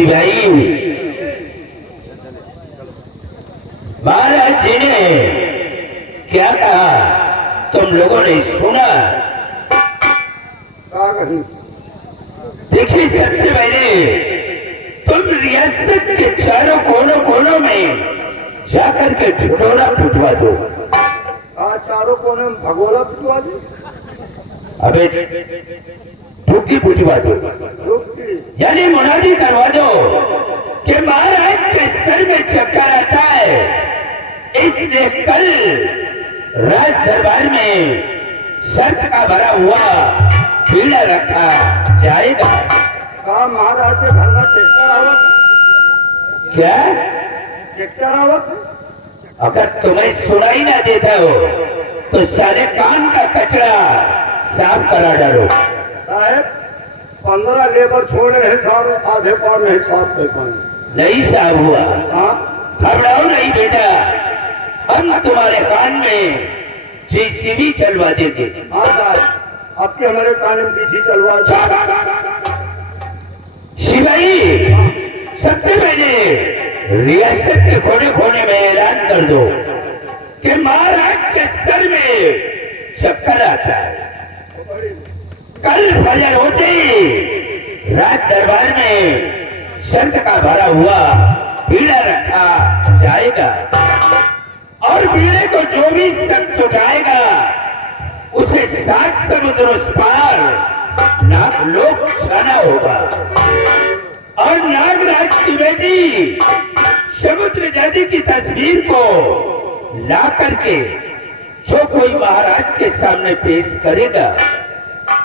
जी भाई, महाराज जी ने क्या कहा तुम लोगों ने सुना? देखिए सबसे पहले तुम रियासत के चारों कोनों में जाकर के ढिढोरा पिटवा दो। चारों कोने में भगोला पिटवा दो। अबे ठुक्की पिटवा दो, यानी मुनादी करवा दो कि महाराज के सर में चक्कर आता है, इसलिए कल राज दरबार में शर्त का भरा हुआ पीड़ा रखा जाएगा। कहा महाराज के घर में ट्रैक्टर आवत? क्या ट्रैक्टर आवत? अगर तुम्हें सुनाई ना देता हो तो सारे कान का कचरा साफ करा डालो। साहब 15 लेबर छोड़ रहे सारे, आधे पार नहीं साफ कर पाए। नहीं साफ हुआ? हाँ घबराओ नहीं बेटा, हम तुम्हारे कान में जेसीबी चलवा देंगे। हाँ साहब, आपके हमारे कान में पीछे चलवा दो। शिवाई, सबसे पहले रियासत के कोने में ऐलान कर दो कि महाराज के सर में चक्कर आता है। कल फजर होते ही राज दरबार में शर्त का भरा हुआ पीड़ा रखा जाएगा और पीड़े को जो भी शख्स उठाएगा उसे 7 समुद्र उस पार नागलोक जाना होगा। और नागराज की बेटी समुद्र जाति की तस्वीर को ला करके जो कोई महाराज के सामने पेश करेगा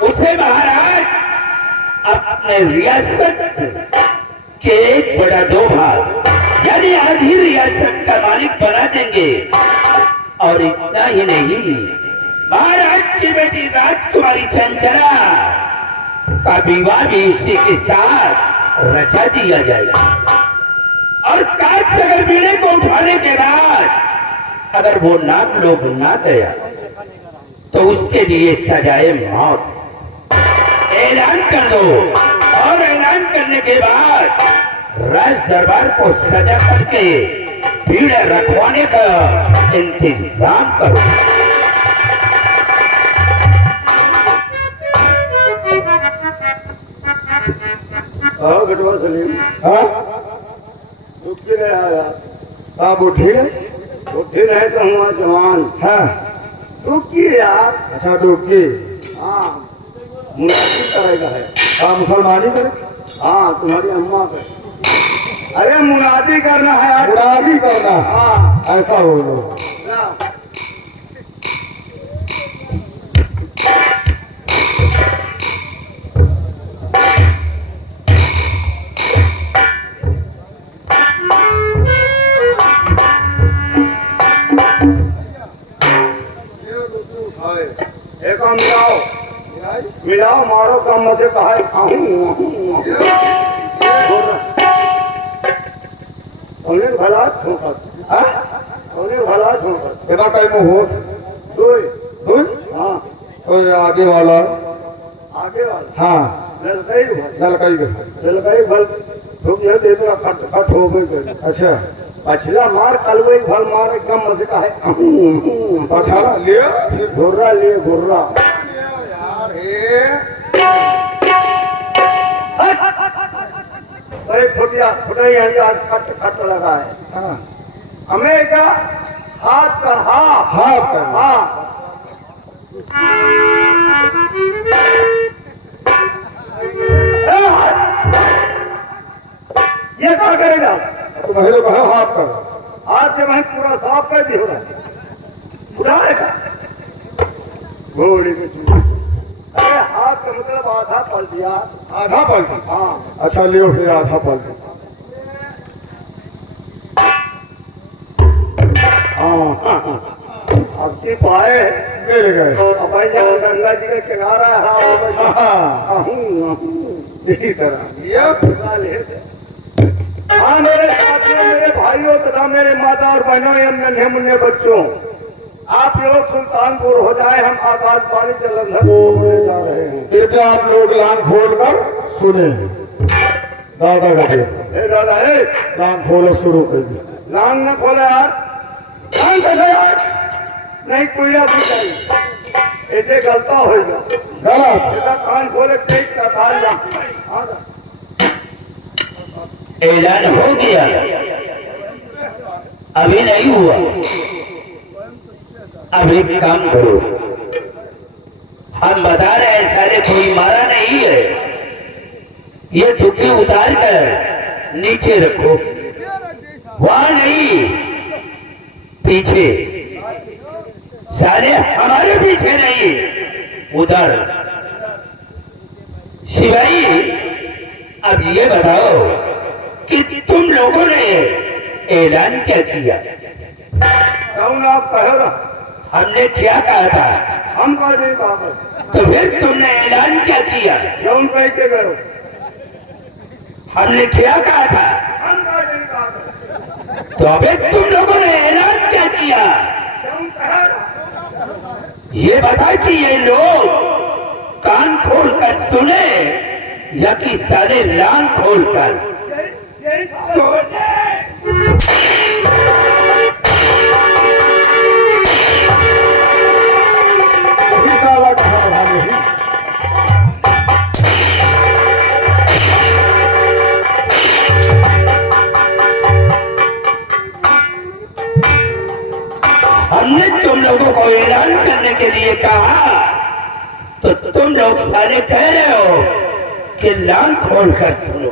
उसे महाराज अपने रियासत के 1/2 भाग यानी आधी रियासत का मालिक बना देंगे। और इतना ही नहीं, महाराज की बेटी राजकुमारी चंचला का विवाह भी इसी के साथ रचा दिया जाएगा। और काश अगर बीड़े को उठाने के बाद अगर वो नाग लोग ना गया तो उसके लिए सजाए मौत ऐलान कर दो। और ऐलान करने के बाद राज दरबार को सजा करके भीड़ रखवाने का इंतजाम करो। हाँ बेटवा सलीम, हाँ रुकी नहीं आया। आप उठिए, उठी रहे तो हुआ जवान। हाँ रुकिए यार। अच्छा रुकी। हाँ मुनादी करेगा है। हाँ मुसलमानी करे। हाँ तुम्हारी अम्मा करे। अरे मुनादी करना है यार। मुनादी करना। हाँ ऐसा बोलो। एक मिलाओ मिलाओ मारो कम से कहा उन्हें भला ठोकर उन्हें भला ठोकर इतना टाइम हो हाँ तो आगे वाला हाँ ललकाई भल ठोक दे तो खट हो गई। अच्छा पछला मार कलवई भल मार एकदम मजे का है। पछला ले घुर्रा ले घुर्रा अरे फुटिया आज कट लगा है। हमें क्या हाथ कर हाथ कर हाँ ये क्या करेगा? तुम्हें तो कहा हाथ कर। हाथ से वहीं पूरा साफ कर दी हो रहा है। उठाएगा घोड़ी में चूड़ी। अरे हाथ का मतलब आधा पल दिया। आधा पल? हाँ। अच्छा लियो फिर आधा पल। हाँ अब की पाए मिल गए। अपन जब गंगा जी के किनारा है इसी तरह ये फिलहाल है। हाँ मेरे साथियों, मेरे भाइयों तथा मेरे माता और बहनों एवं नन्हे मुन्ने बच्चों, आप लोग सुल्तानपुर हो जाए, हम आकाशवाणी जलंधर होने जा रहे हैं। कृपया आप लोग लान खोल कर सुने। दादा बेटे ए दादा ए काम खोलो शुरू कर दी। लान न खोले यार, लान कैसे यार? नहीं कोयला भी चाहिए, ऐसे गलता होगा। गलत ऐसा कान खोले पेट का कान जा। हाँ जा। ऐलान हो गया, अभी नहीं हुआ। अब एक काम करो, हम बता रहे हैं सारे कोई मारा नहीं है, ये टुकड़ी उतार कर नीचे रखो, वहां नहीं पीछे, सारे हमारे पीछे नहीं, उधर। शिवाई अब ये बताओ कि तुम लोगों ने ऐलान क्या किया? कौन आप कहो ना, हमने क्या कहा था? हम कह दे कहा तो फिर तुमने ऐलान क्या किया? जौन कह के करो, हमने क्या कहा था? हम कह दे कहा तो अबे तुम लोगों ने ऐलान क्या किया? जौन कहो ना। ये बता कि ये लोग कान खोल कर सुने या कि सारे लान खोल कर यही सुने? वही साला कहा भागे ही। हमने तुम लोगों को ऐलान करने के लिए कहा तो तुम लोग सारे कह रहे हो कि लान खोल कर सुनो।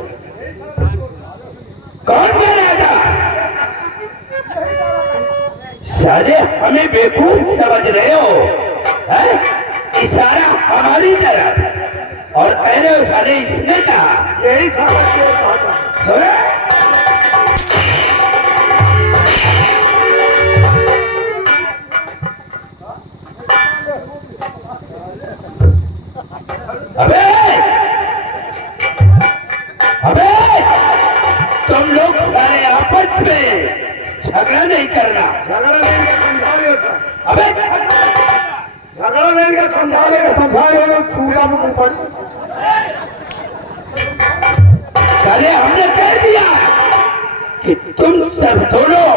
कौन कह रहा था? सारे हमें बेवकूफ समझ रहे हो, हैं? इशारा हमारी तरफ और कह रहे हो सारे इसने कहा। यही सारा क्यों कहता? सुने? अबे अबे तुम लोग सारे आपस में झगड़ा नहीं करना। झगड़ा नहीं का समझाओगे सर, अबे झगड़ा नहीं का समझाओगे। संभाले लोग छूटा में ऊपर साले हमने कह दिया कि तुम सब दोनों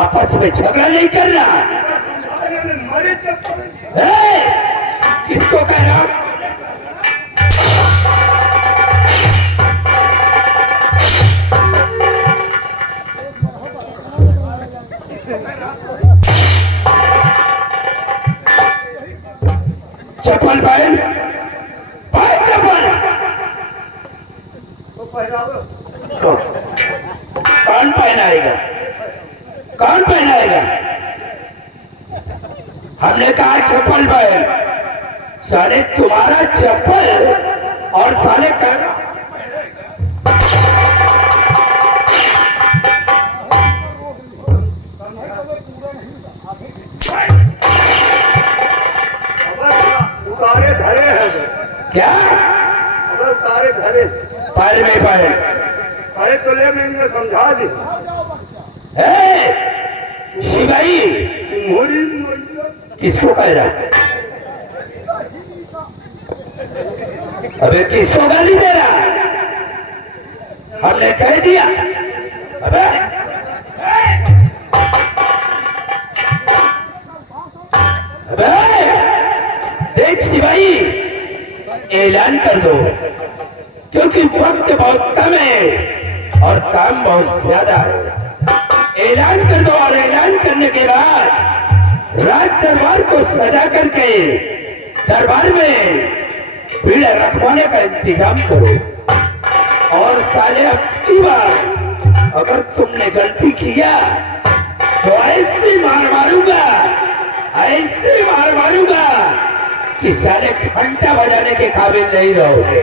आपस में झगड़ा नहीं करना। मरे चप्पल किसको कह रहा हूं? चप्पल पहन, पहन चप्पल। तो पहनाओ। कौन पहनाएगा? कौन पहनाएगा? हमने कहा चप्पल पहन। साले तुम्हारा चप्पल और साले कहना उतारे धरे हैं क्या? अगर उतारे धरे पैर में पहन। अरे तो ले मैंने समझा दी। शिवाई मोरी किसको कह रहा है? अबे किसको गाली दे रहा? हमने कह दिया। अबे अबे देख शिवाई, ऐलान कर दो क्योंकि वक्त बहुत कम है और काम बहुत ज्यादा है। ऐलान कर दो और ऐलान करने के बाद राज दरबार को सजा करके दरबार में भीड़ रखवाने का इंतजाम करो। और साले अब की बार अगर तुमने गलती किया तो ऐसी मार मारूंगा, ऐसी मार मारूंगा कि सारे घंटा बजाने के काबिल नहीं रहोगे।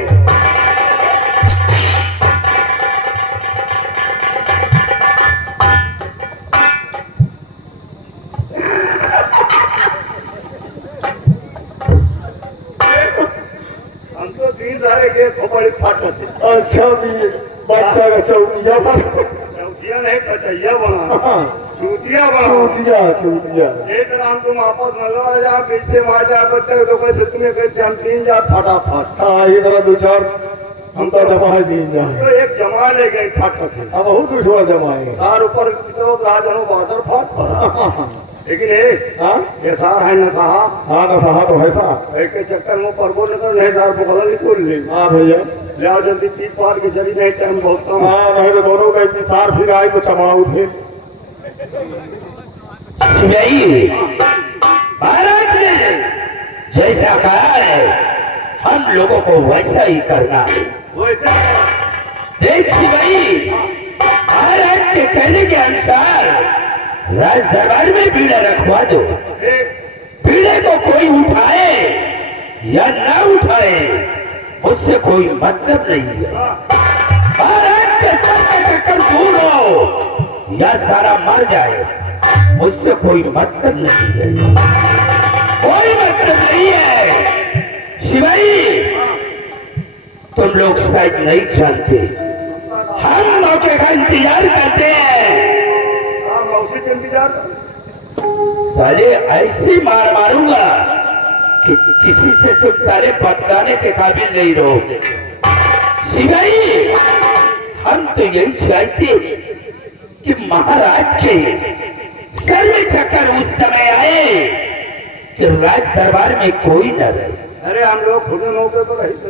हम तो 3 सारे के खोपड़ी फाटा से अच्छा भी बच्चा का चौकिया पर चौथिया नहीं कचैया बना, चूतिया बना। चूतिया चूतिया एक राम तुम आपस में लड़ा जा, पीछे मार जा, बच्चे तो कैसे तुम्हें कैसे हम 3 जा फटाफट। हाँ इधर 2-4 हम तो जमा दिन जाए तो एक जमा ले गए फट से अब बहुत उठवा जमाएंगे सार ऊपर तो राजनो बहादुर फट पड़ा लेकिन हाँ ये सार है न साहब हाँ ना सहा तो है साहब एक के चक्कर में परबो न कर नहीं सार बुखला निकल ले हाँ भैया ले आओ जल्दी तीन पार के चली नहीं टाइम बहुत कम हाँ नहीं तो दोनों का इतनी सार फिर आए तो चमा उठे यही महाराज ने जैसा कहा है हम लोगों को वैसा ही करना है। वैसे देख सिपाही, महाराज के कहने के अनुसार राज दरबार में बीड़ा रखवा दो। बीड़े को कोई उठाए या ना उठाए उससे कोई मतलब नहीं है। महाराज के सर का चक्कर दूर हो या सारा मर जाए उससे कोई मतलब नहीं है, कोई मतलब नहीं है। शिवाई, तुम लोग शायद नहीं जानते, हम मौके का इंतजार करते हैं। आप मौसी के इंतजार साले ऐसी मार मारूंगा कि किसी से तुम सारे बतलाने के काबिल नहीं रहोगे। शिवाई, हम तो यही चाहते कि महाराज के सर में चक्कर उस समय आए कि राज दरबार में कोई न रहे। अरे हम लोग खुद मौके पर रही थे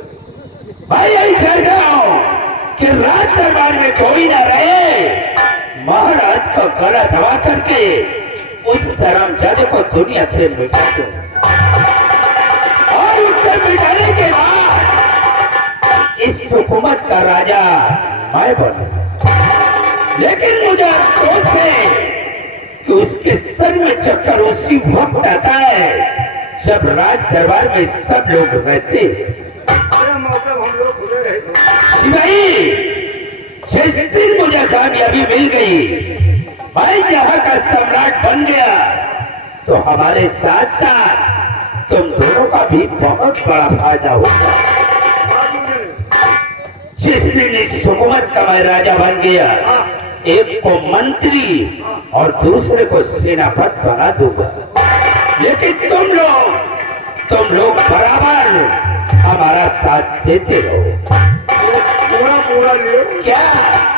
भाई यही चाहता हूं कि राज दरबार में कोई न रहे, महाराज का गला दबा करके उस शर्मजादे को दुनिया से मिटा दो और उससे मिटाने के बाद इस हुकूमत का राजा मैं बनूं। लेकिन मुझे अफसोस है कि उसके सर में चक्कर उसी वक्त आता है जब राज दरबार में सब लोग रहते हैं। अरे मौके हम लोग खुले रहे थे शिवाई, जिस दिन मुझे कामयाबी मिल गई, मैं यहाँ का सम्राट बन गया, तो हमारे साथ साथ तुम दोनों का भी बहुत बड़ा फायदा होगा। जिस दिन इस हुकूमत का मैं राजा बन गया, एक को मंत्री और दूसरे को सेनापति बना दूंगा। लेकिन तुम लोग बराबर हमारा साथ देते रहो। पूरा पूरा लियो क्या?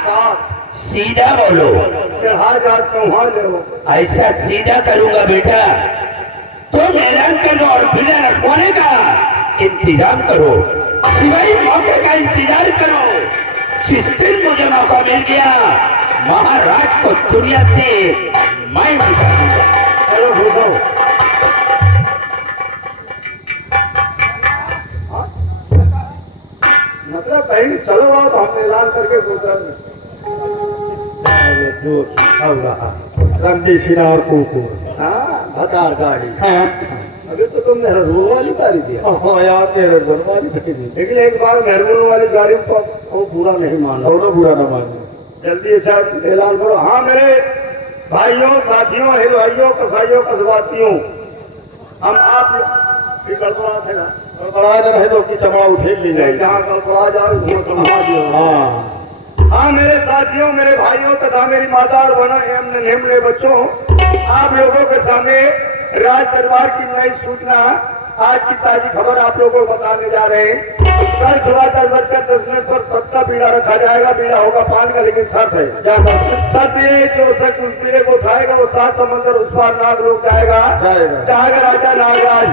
साथ सीधा बोलो। चढ़ा जा संभाल लो ऐसा सीधा करूंगा बेटा, तुम ऐलान कर दो और बिना रखवाने का इंतजाम करो। सिवाय मौके का इंतजार करो। जिस दिन मुझे मौका मिल गया, महाराज को दुनिया से मैं मिटा दूंगा। चलो घुसो मतलब कहीं चलो आओ तो हम ऐलान करके गुजर रंगी सिनार कुकुर हाँ भतार गाड़ी हाँ अभी तो तुमने हरू वाली गाड़ी दिया हाँ यार तेरे बनवाली दे दी लेकिन एक बार मेहरून वाली गाड़ी को वो पूरा नहीं माना और बुरा न मानो जल्दी अच्छा ऐलान करो। हाँ मेरे भाइयों साथियों हिलवाइयों कसाइयों कसबातियों हम आप गड़बड़ा थे ना बड़ा रहे तो की चमड़ा उठे ले जाए जहाँ गड़बड़ा जाओ वो समझा दियो। हाँ हाँ मेरे साथियों मेरे भाइयों तथा मेरी माता और बना एवं निम्न बच्चों, आप लोगों के सामने राज दरबार की नई सूचना आज की ताजी खबर आप लोगों को बताने जा रहे हैं। कल सुबह 10:10 पर सबका बीड़ा रखा जाएगा। बीड़ा होगा पान का, लेकिन शर्त है क्या सब शर्त ये जो शख्स उस बीड़े को उठाएगा वो 7 समंदर उस पार नाग लोग जाएगा। जहाँ राजा नागराज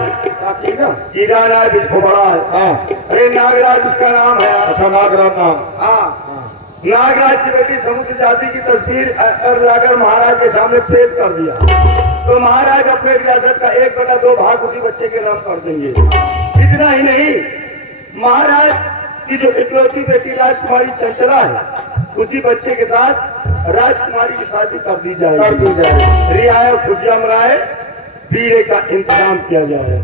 हीरा नाग इसको बड़ा है। हाँ अरे नागराज उसका नाम है। अच्छा नागराज नाम हाँ नागराज की बेटी समुद्र जाति की तस्वीर लाकर महाराज के सामने पेश कर दिया तो महाराज अपने रियासत का 1/2 भाग उसी बच्चे के नाम कर देंगे। इतना ही नहीं, महाराज की जो इकलौती बेटी राजकुमारी चंचला है उसी बच्चे के साथ राजकुमारी की शादी कर दी जाए। रियाया खुशियां मनाए, बीड़े का इंतजाम किया जाए।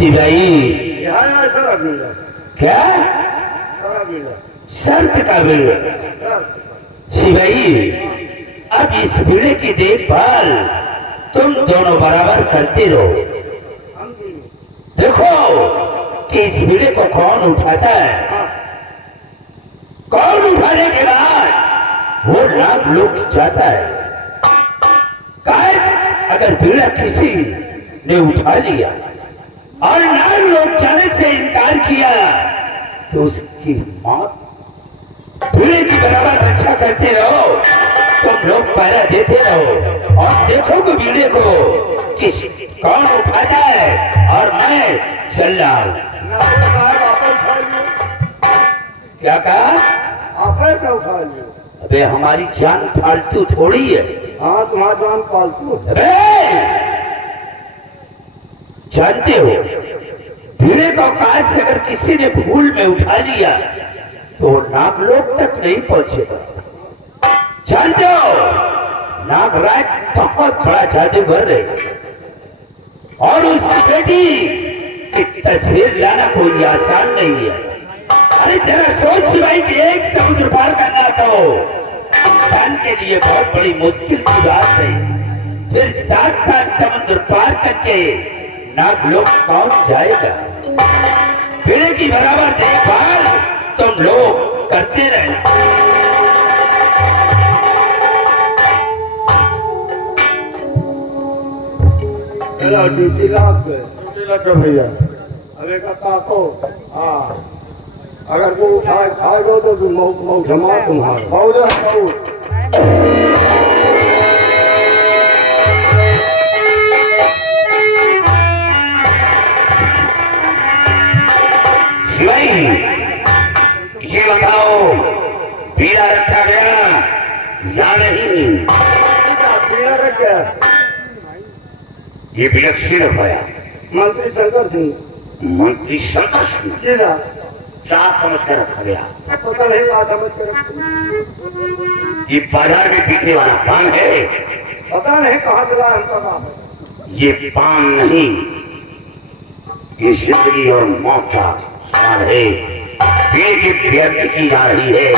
शिवाई यहाँ यहाँ शराब मिल जाए, क्या शराब मिल जाए, शर्त का बिल शराब। शिवाई अब इस बीड़े की देखभाल तुम दोनों बराबर करते रहो। हम दोनों। देखो कि इस बीड़े को कौन उठाता है, हाँ, कौन उठाने के बाद वो नाग लोग जाता है। काश अगर बीड़ा किसी ने उठा लिया और नाग लोग जाने से इनकार किया तो उसकी मौत। बीड़े की बराबर रक्षा करते रहो, तुम लोग पहरा देते रहो और देखो कि बीड़े को किस कौन उठाता है और मैं चल रहा हूं। नागो साहब आपे उठा लियो, क्या कहा? आपे क्या उठा लियो? अबे हमारी जान फालतू थोड़ी है। हाँ, तुम्हारा जान पालतू है। अबे जानते हो भीड़े को काश से अगर किसी ने भूल में उठा लिया तो नागलोक तक नहीं पहुंचेगा। जानते हो नागराज बहुत बड़ा जादूगर है और उसकी बेटी की तस्वीर लाना कोई आसान नहीं है। अरे जरा सोच भाई कि एक समुद्र पार करना तो इंसान के लिए बहुत बड़ी मुश्किल की बात है, फिर 7 समुद्र पार करके नागलोक कौन जाएगा। बीड़े की बराबर देखभाल तुम लोग करते रहना। चलो ड्यूटी लाभ गए, ड्यूटी लग गए भैया। अबे का ताको। हाँ, अगर वो खाए दो तो मऊ जमा तुम्हारा। बहुत बहुत शिवाई ये बताओ बीड़ा रखा गया या नहीं? पीड़ा रख गया ये विलक्षण रखाया मंत्री शंकर सिंह मंत्री शंकर सिंह जी ना, क्या समझ कर रखा गया? पता नहीं क्या समझ कर रखे। ये बाजार में बिकने वाला पान है। पता नहीं कहाँ चला है, हमका काम है। ये पान नहीं, ये जिंदगी और मौत का सवाल है। पेड़ की व्यक्ति की जा रही है,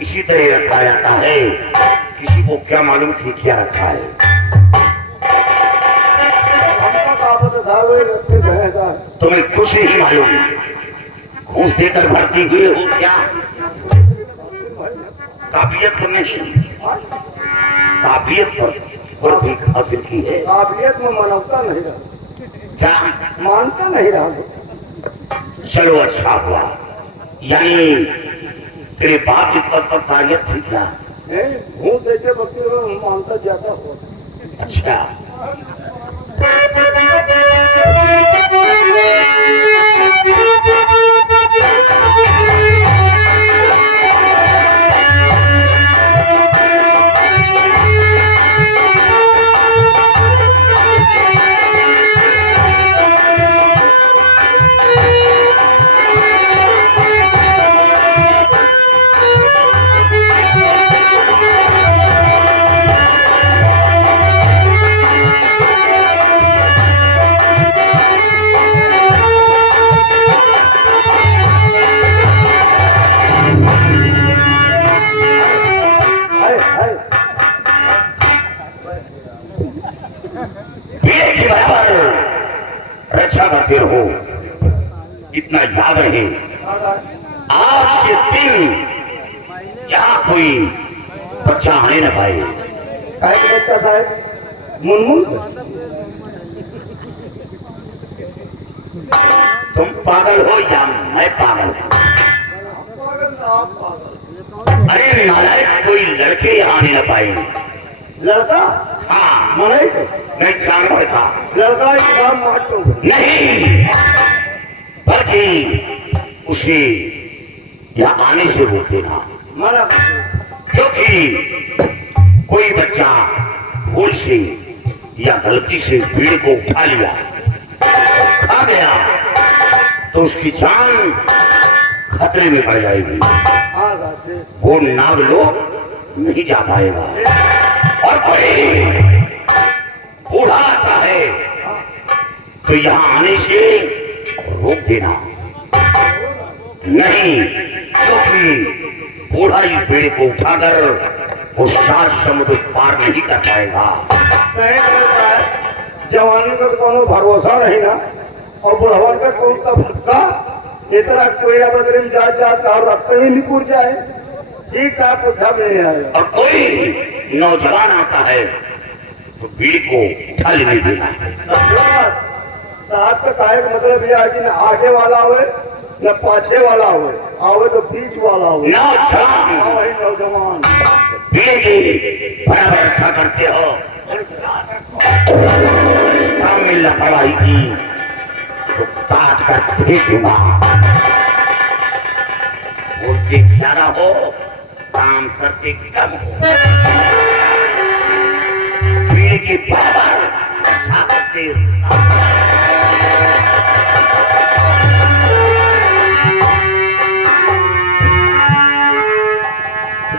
इसी तरह रखा जाता है। किसी को क्या मालूम कि क्या रखा है। हमका काम तो था वही रखे भैंसा है। तुम्हें कुछ नहीं मालूम, घूस देकर भर्ती हुए हो क्या? काबिलियत पर नहीं, काबिलियत पर भी हासिल की है। काबिलियत में मानवता नहीं रहा, क्या? मानता नहीं रहा। चलो अच्छा हुआ, यानी तेरे बाप की पद पर काबिलियत थी क्या? घूस देते वक्त मानता जाता हो। अच्छा, हाय हाय, पेड़ के बराबर रक्षा करते रहो। इतना याद रहे, आज के दिन यहाँ कोई बच्चा आने न पाए। काय के बच्चा साहब मुनमुन तुम पागल हो या मैं पागल हूँ? अरे नालायक, कोई लड़के यहाँ आने न पाए। लड़का हाँ, मरे मैं जानवर था। लड़का एक काम मार दो। नहीं, बल्कि उसे यहाँ आने से रोके ना, मरा क्योंकि कोई बच्चा भूल से या गलती से भीड़ को उठा लिया, खा गया, तो उसकी जान खतरे में पड़ जाएगी। हाँ साहब, वो नाग लोग नहीं जा पाएगा। और कोई बूढ़ा आता है, तो यहाँ आने से रोक देना। नहीं, क्योंकि बूढ़ा इस बेड़े को उठाकर वो 7 समुद्र पार नहीं कर पाएगा। सही कहता है, जवान का तो कोनो भरोसा नहीं ना, और बुढ़वन का कौन का भटका इतना कोयला बदले में जाता और रखते ही नहीं पूर जाए। ठीक आप उठा नहीं आएगा। और कोई नौजवान आता है तो बीड़ी को उठा लेने देना है। साहब का काहे का मतलब यह है कि न आगे वाला हो न पाछे वाला हो, आवे तो बीच वाला हो। नौजवान नौजवान बीड़ी की बराबर रक्षा करते हो, काम मिलना पड़ाई की तो काट कर फेंक दूंगा। वो दिखाना हो, काम करके कम हो, बीड़ी की बराबर रक्षा करते हो।